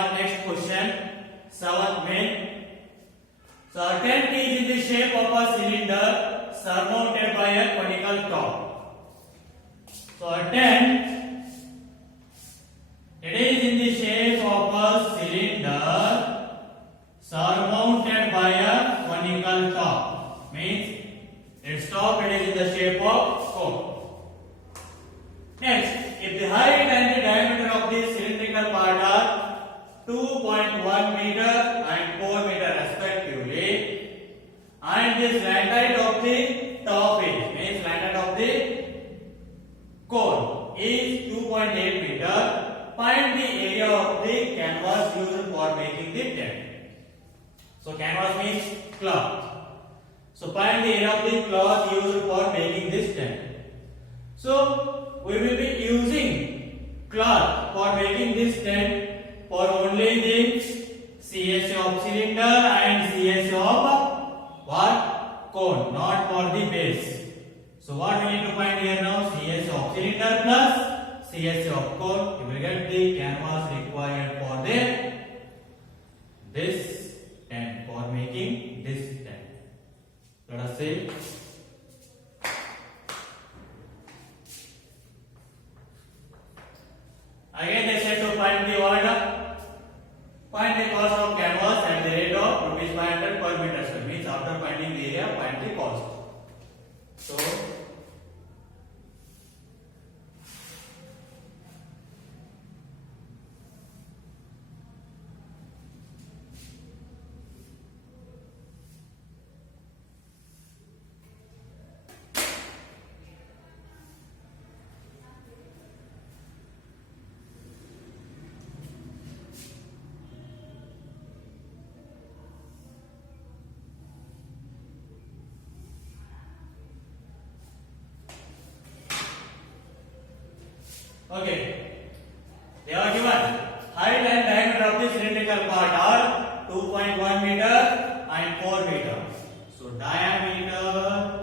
on next question. Seventh main. So a tent is in the shape of a cylinder surmounted by a conical top. So a tent, it is in the shape of a cylinder surmounted by a conical top. Means its top it is in the shape of cone. Next, if the height and the diameter of the cylindrical part are 2.1 meter and 4 meter respectively, and the slant height of the top is, means slant height of the cone is 2.8 meter, find the area of the canvas used for making the tent. So canvas means cloth. So find the area of the cloth used for making this tent. So we will be using cloth for making this tent for only the CSA of cylinder and CSA of what? Cone, not for the base. So what we need to find here now? CSA of cylinder plus CSA of cone. You will get the canvas required for this tent, for making this tent. Let us see. Again they said to find the order. Find the cost of canvas at the rate of rupees 500 per meter square. Means after finding the area, find the cost. So okay, they are given height and diameter of the cylindrical part are 2.1 meter and 4 meter. So diameter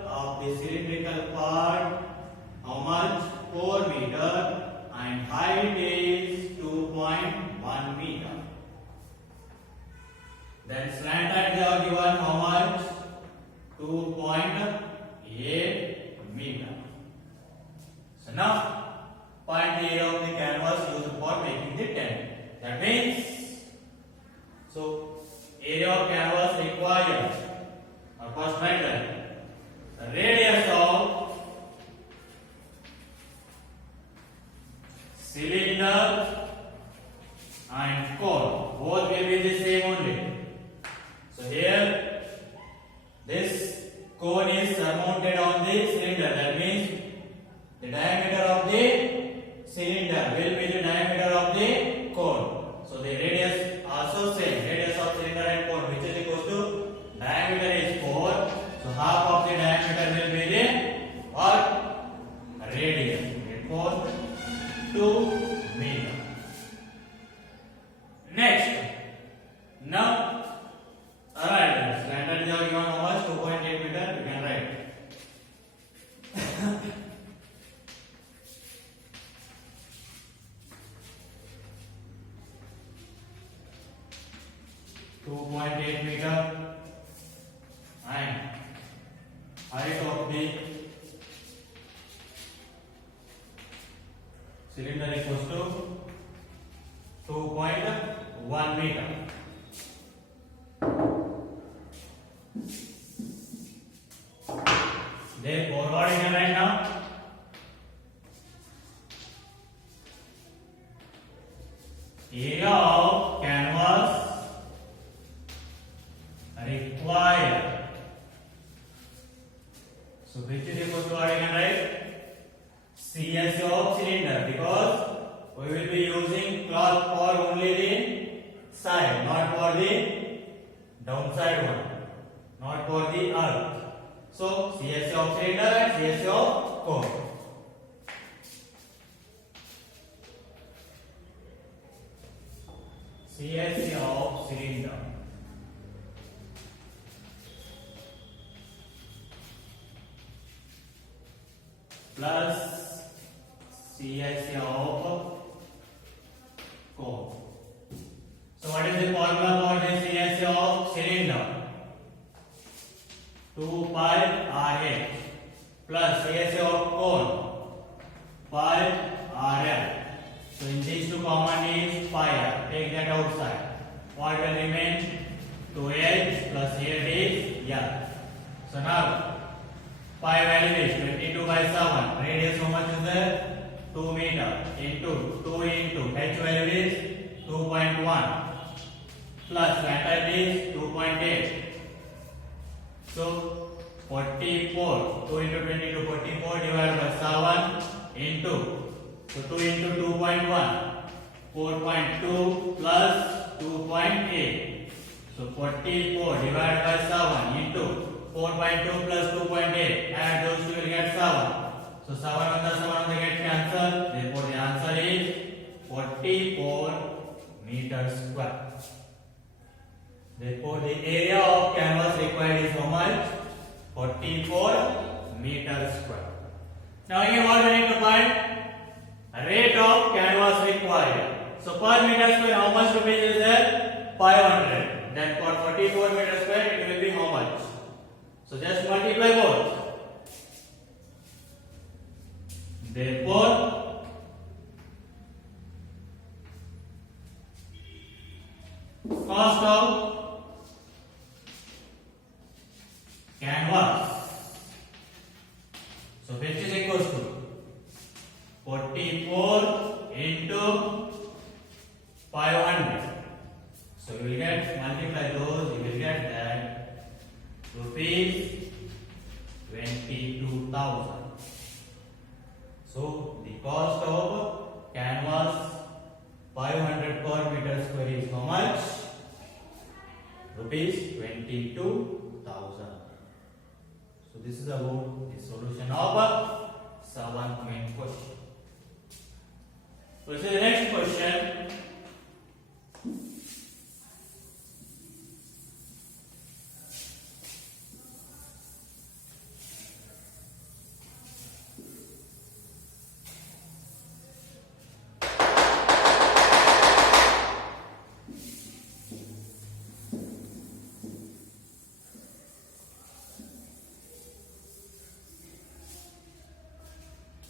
of the cylindrical part, how much? 4 meter, and height is 2.1 meter. Then slant height they are given how much? 2.8 meter. So now find the area of the canvas used for making the tent. That means, so area of canvas required, or first method, the radius of cylinder and cone, both will be the same only. So here, this cone is surmounted on the cylinder. That means the diameter of the cylinder will be the diameter of the cone. So the radius also same. Radius of cylinder and cone, which is equal to diameter is 4. So half of the diameter will be the what? Radius. Therefore 2 meter. Next. Now, alright, slant height is given how much? 2.8 meter. You can write. 2.8 meter and height of the cylinder equals to 2.1 meter. Therefore, what you can write now? Area of canvas required. So which is equal to what you can write? CSA of cylinder, because we will be using cloth for only the side, not for the downside one, not for the earth. So CSA of cylinder and CSA of cone. CSA of cylinder plus CSA of cone. plus ASA of cone pi RL. So in these two common is pi R. Take that outside. What will remain? 2h plus 8 is L. So now pi value is 22 by 7. Radius how much is there? 2 meter into 2 into h value is 2.1 plus length is 2.8. So 44 2 into 22 44 divided by 7 into so 2 into 2.1 4.2 plus 2.8. So 44 divided by 7 into 4.2 plus 2.8. Add those two, will get 7. So 7 on the 7 will get cancelled. Therefore the answer is 44 meters square. Therefore the area of canvas required is how much? 44 meters square. Now again what we need to find? Rate of canvas required. So per meter square how much rupees is there? 500. Then for 44 meters square it will be how much? So just multiply both. Therefore cost of canvas, so which is equals to 44 into 500. So you will get, multiply those, you will get that rupees 22,000. So the cost of canvas 500 per meter square is how much? Rupees 22,000. So this is about the solution of 7th main question. So this is the next question.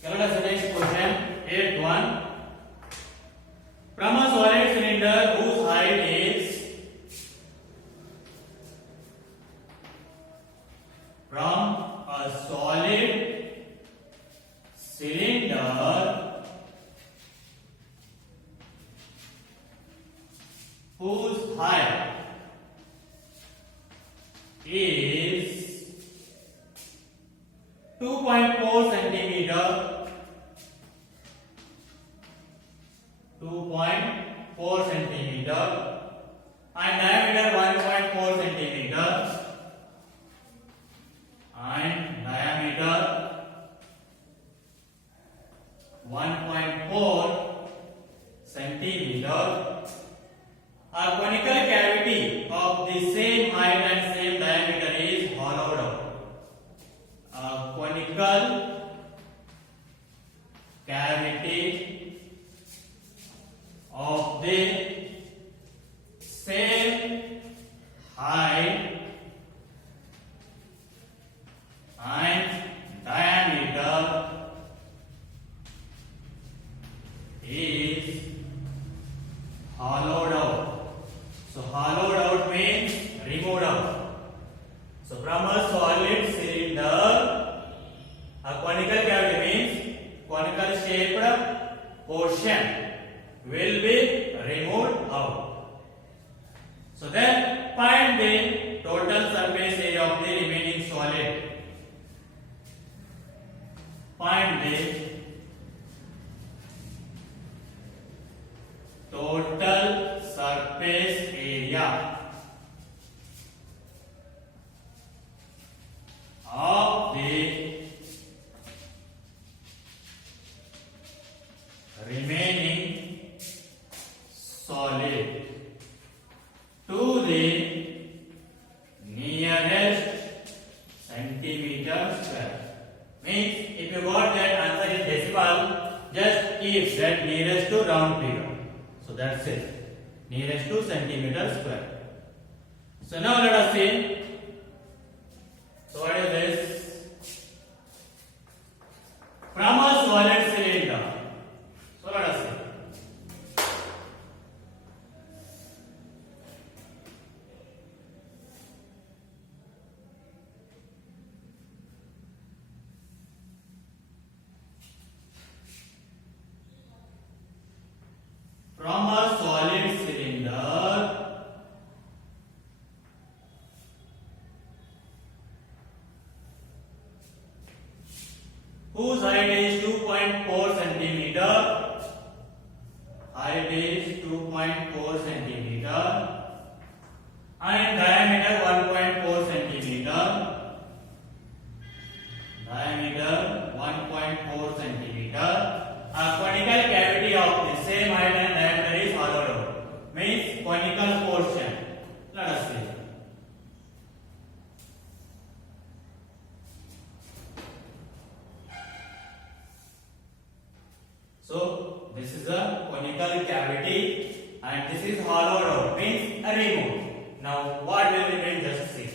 Let us the next question, 8th one. From a solid cylinder whose height is whose height is 2.4 centimeter. 2.4 centimeter and diameter 1.4 centimeter and diameter 1.4 centimeter. A conical cavity of the same height and same diameter is hollowed out. A conical cavity of the same height and diameter is hollowed out. So hollowed out means removed out. So from a solid cylinder, a conical cavity means conical shaped portion will be removed out. So then find the total surface area of the remaining solid. Find the total surface area of the remaining solid to the nearest centimeter square. Means if you got that answer in decimal, just keep that nearest to round figure. So that's it. Nearest to centimeter square. So now let us see. So what is this? from a solid cylinder. So let us see. From a solid cylinder whose height is 2.4 centimeter, height is 2.4 centimeter and diameter 1.4 centimeter, diameter 1.4 centimeter. A conical cavity of the same height and diameter is hollowed out. Means conical portion. Let us see. So this is a conical cavity and this is hollowed out. Means removed. Now what will remain? Just see.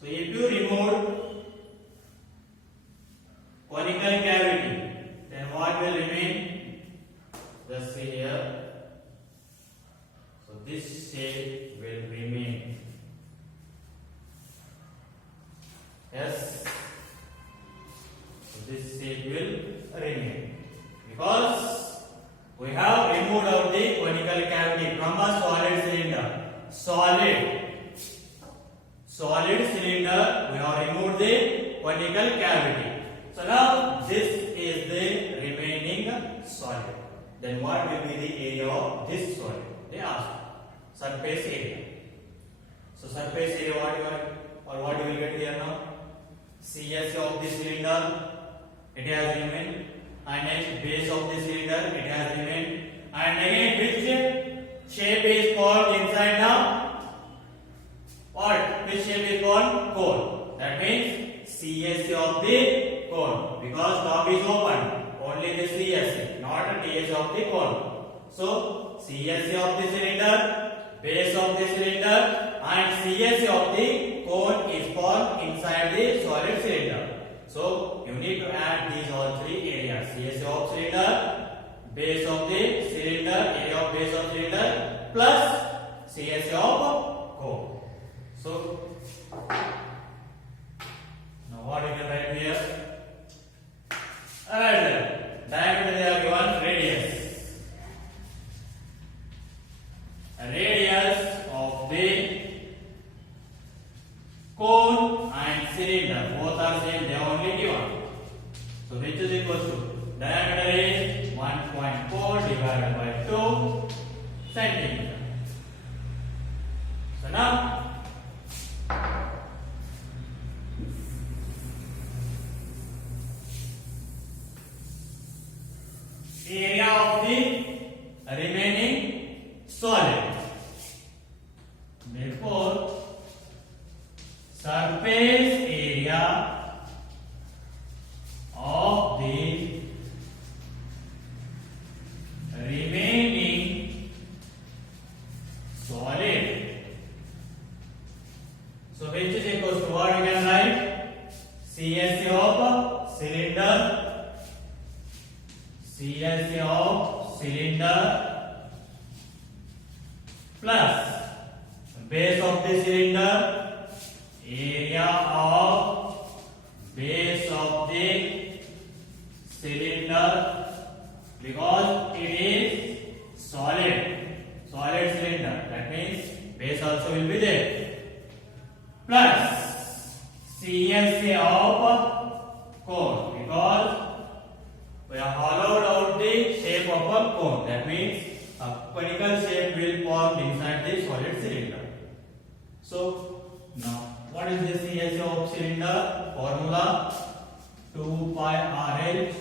So if you remove conical cavity, then what will remain? Just see here. So this shape will remain. Yes. So this shape will remain because we have removed out the conical cavity from a solid cylinder. Solid cylinder, we have removed the conical cavity. So now this is the remaining solid. Then what will be the area of this solid? They ask. Surface area. So surface area what you will get here now? CS of the cylinder, it has remained, and next base of the cylinder, it has remained, and again which shape is called inside now? What? Which shape is called cone. That means CSA of the cone, because top is open, only the CSA, not the TSA of the cone. So CSA of the cylinder, base of the cylinder, and CSA of the cone is found inside the solid cylinder. So you need to add these all three areas: CSA of cylinder, base of the cylinder, area of base of cylinder, plus CSA of cone. So now what you can write here? Alright, diameter they are given radius. Radius of the cone and cylinder both are same, they are only given. So which is equal to diameter is 1.4 divided by 2 centimeter. So now area of the remaining solid. Therefore, surface area of the remaining solid. So which is equal to what we can write? CSA of cylinder. CSA of cylinder plus base of the cylinder, area of base of the cylinder, because it is solid cylinder, that means base also will be there, plus CSA of cone, because we have hollowed out the shape of a cone. That means a conical shape will form inside the solid cylinder. So now what is the CSA of cylinder? Formula 2 pi RH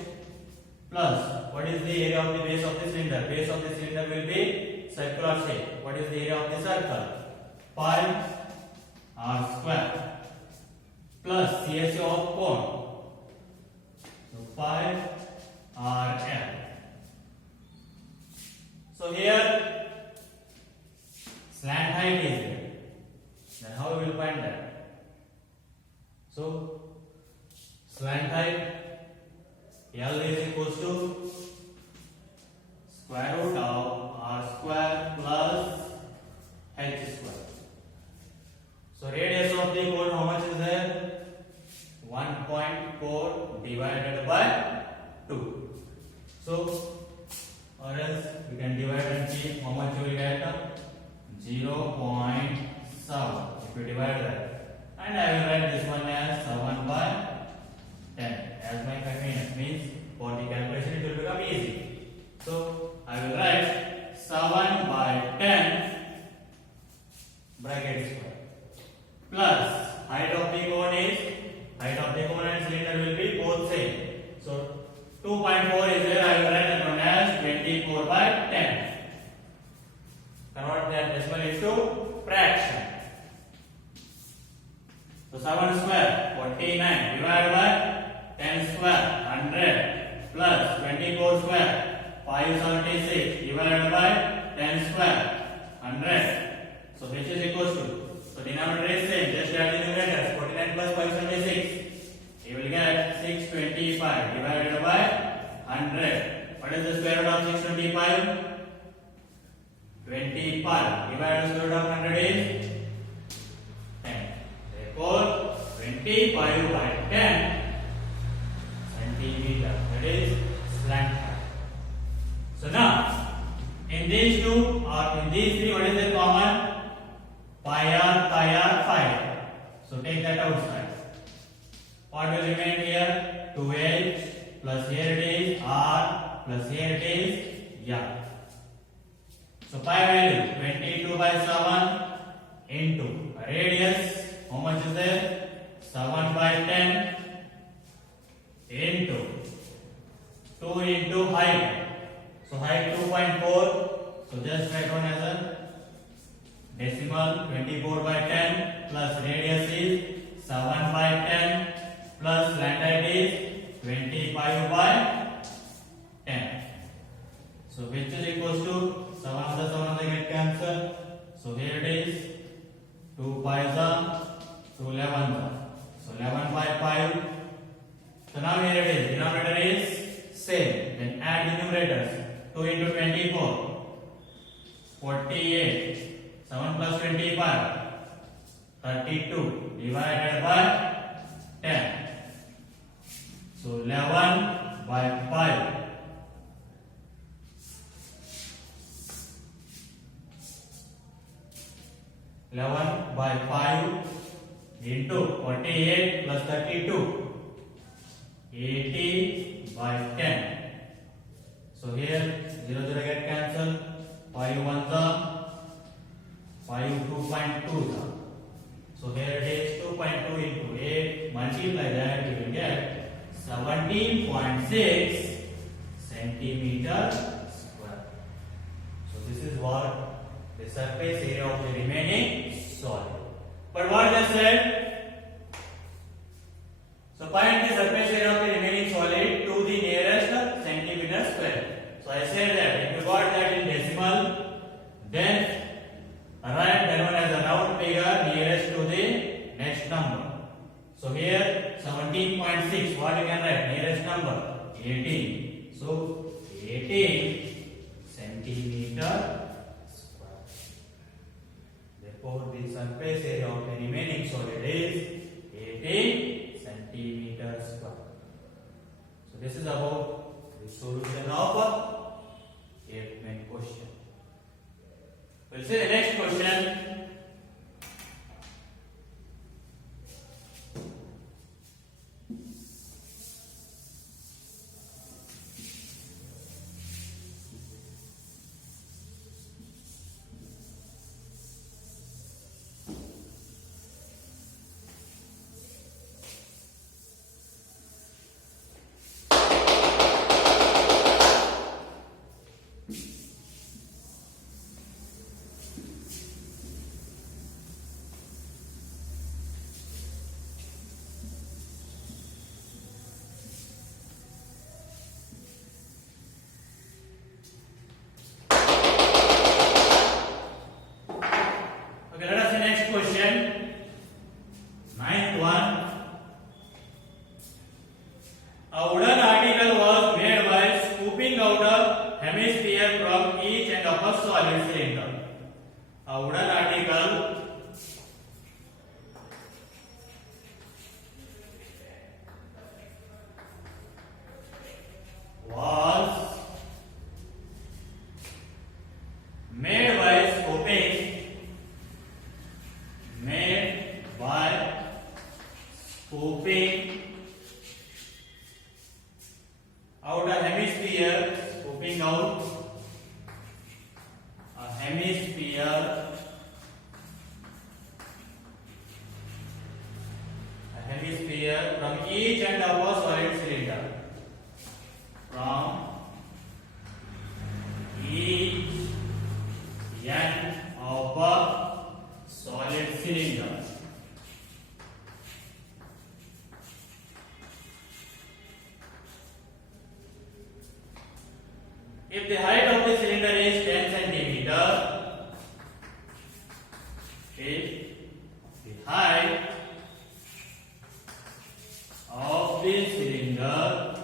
plus what is the area of the base of the cylinder? Base of the cylinder will be circular shape. What is the area of the circle? Pi r square plus CSA of cone. So pi RL. So here slant height is there. Then how we will find that? So slant height L is equals to square root of R square plus H square. So radius of the cone how much is there? 1.4 divided by 2. So or else we can divide and see how much you will get. 0.7 if you divide that, and I will write this one as 7 by 10 as my convenience, means for the calculation it will become easy. So I will write 7 by 10 bracket square plus height of the cone and cylinder will be both same. So 2.4 is there, I will write that one as 24 by 10. Convert that decimal into fraction. So 7 square 49 divided by 10 square 100 plus 24 square 576 divided by 10 square 100. So which is equals to, so denominator is same, just add the numerators. 49 plus 576, you will get 625 divided by 100. What is the square root of 625? 25 divided by square root of 100 is 10. Therefore 25 by 10 centimeter, that is slant height. So now in these two or in these three, what is the common? Pi r, phi. So take that outside. What will remain here? 2h plus here it is r plus here it is yeah. So pi value 22 by 7 into radius, how much is there? 7 by 10 into 2 into height. So height 2.4. So just write one as a decimal. 24 by 10 plus radius is 7 by 10 plus slant height is 25 by 10. So which is equals to 7 of the get cancelled. So here it is 2 pi's are 2 11's are. So 11 by 5. So now here it is, denominator is same. Then add the numerators. 2 into 24 48. 7 plus 25 32 divided by 10. So 11 by 5. 11 by 5 into 48 plus 32. 80 by 10. So here 0 0 get cancelled. 5 1s are 5 2.2s are. So here it is 2.2 into 8. Multiply that, you will get 17.6 centimeter square. So this is what the surface area of the remaining solid. But what I said? So find the surface area of the remaining solid to the nearest centimeter square. So I said that if you got that in decimal, then write that one as a round figure nearest to the next number. So here 17.6, what you can write? Nearest number 18. So 18 centimeter square. Therefore the surface area of the remaining solid is 18 centimeter square. So this is about the solution of 8th main question. We'll see the next question. made by scooping out a hemisphere, scooping out a hemisphere, from each end of a solid cylinder. From each end of a solid cylinder. If the height of the cylinder is 10 centimeter, if the height of the cylinder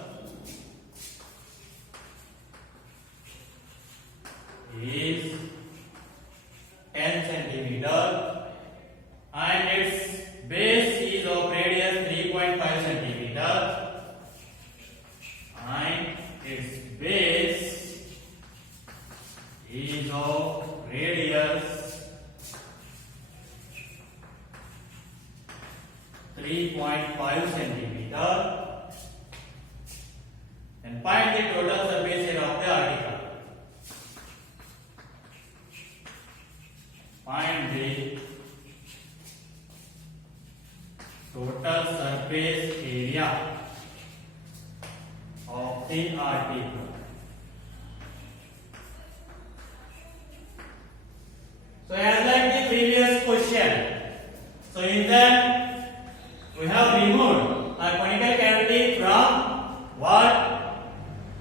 is 10 centimeter and its base is of radius 3.5 centimeter and its base is of radius 3.5 centimeter, and find the total surface area of the article. Find the total surface area of the article. So as like the previous question, so in that we have removed a conical cavity from what?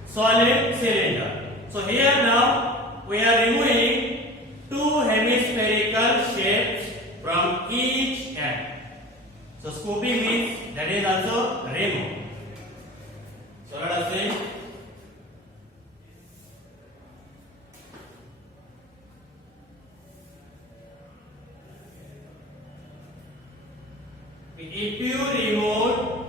Solid cylinder. So here now we are removing two hemispherical shapes from each end. So scooping means that is also remove. So let us see. If you remove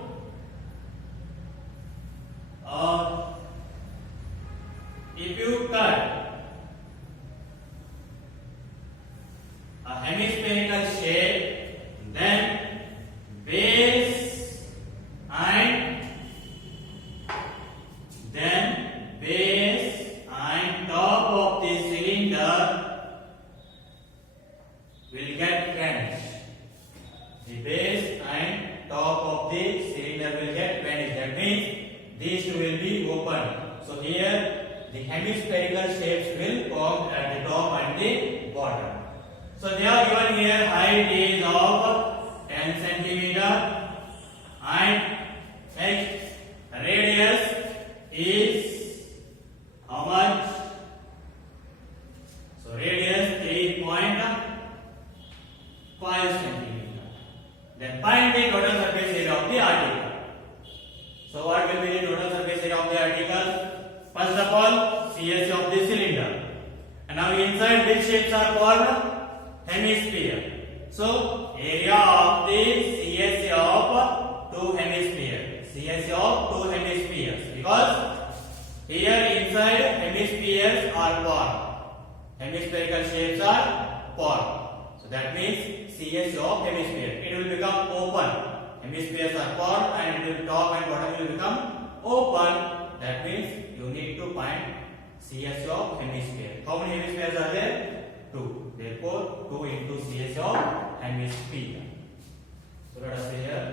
if you cut a hemispherical shape, then base and top of the cylinder will get vanished. The base and top of the cylinder will get vanished. That means these two will be open. So here the hemispherical shapes will form at the top and the bottom. So they are given here height is of 10 centimeter and next radius is how much? So radius 3.5 centimeter. Then find the total surface area of the article. So what will be the total surface area of the article? First of all, CSA of the cylinder. And now inside which shapes are formed? Hemisphere. So area of the CSA of two hemispheres. CSA of two hemispheres. Because here inside hemispheres are formed. Hemispherical shapes are formed. So that means CSA of hemisphere. It will become open. Hemispheres are formed and it will top and bottom will become open. That means you need to find CSA of hemisphere. How many hemispheres are there? 2. Therefore, 2 into CSA of hemisphere. So let us say here.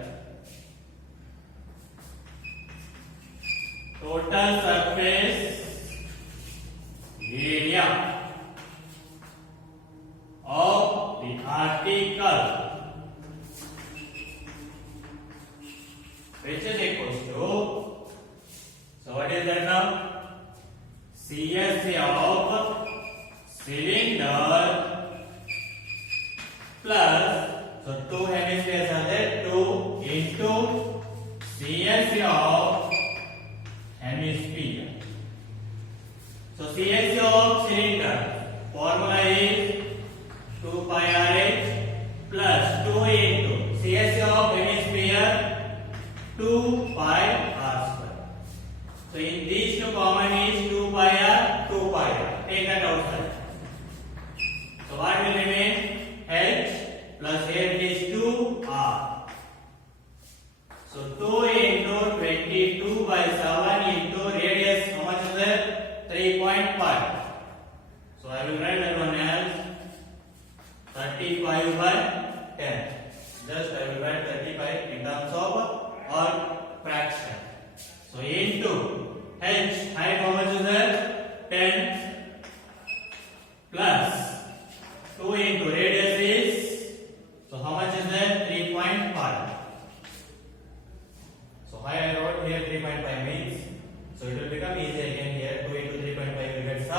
Total surface area of the article which is equals to, so what is that now? CSA of cylinder plus, so two hemispheres are there, 2 into CSA of hemisphere. So CSA of cylinder formula is 2 pi RH plus 2 into CSA of hemisphere 2 pi r square. So in these two common is 2 pi r, 2 pi r. Take that outside. So what will remain? H plus here it is 2r. So 2 into 22 by 7 into radius, how much is there? 3.5. So I will write that one as 35 by 10. Just I will write 35 in terms of or fraction. So into h, height how much is there? 10 plus 2 into radius is, so how much is there? 3.5. So I wrote here 3.5 means, so it will become easy again here. 2 into 3.5 you get 7.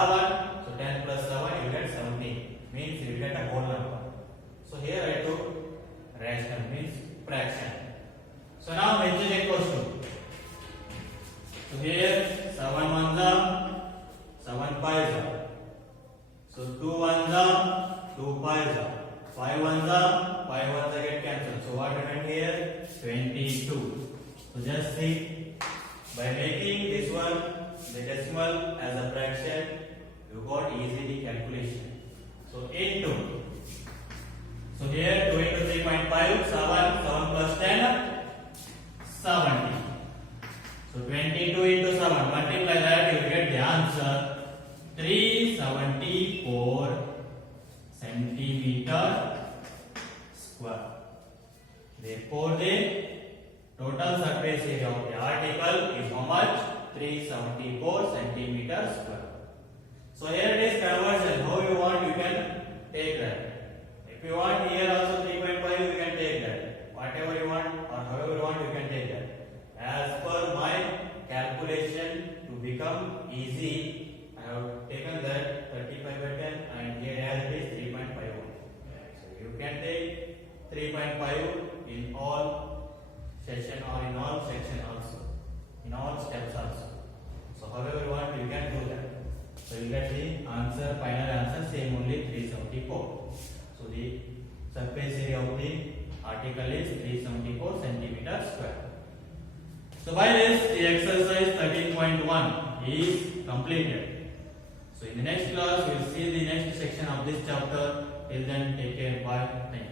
So 10 plus 7 you get 17. Means you get a whole number. So here I took rational means fraction. So now h is equals to, so here 7 ones are 7 pies are. So 2 ones are 2 pies are. 5 ones are 5 ones get cancelled. So what happened here? 22. So just see, by making this one the decimal as a fraction, you got easily calculation. So into, so here 2 into 3.5, 7 plus 10, 70. So 22 into 7, multiply that, you will get the answer 374 centimeter square. Therefore, the total surface area of the article is how much? 374 centimeter square. So here it is conversion. How you want, you can take that. If you want here also 3.5, you can take that. Whatever you want or however you want, you can take that. As per my calculation, to become easy, I have taken that 35 by 10 and here as it is 3.5. So you can take 3.5 in all session or in all section also, in all steps also. So however you want, you can do that. So you get the answer, final answer same only 374. So the surface area of the article is 374 centimeter square. So by this the exercise 13.1 is completed. So in the next class we will see the next section of this chapter. Till then, take care. Bye. Thank you.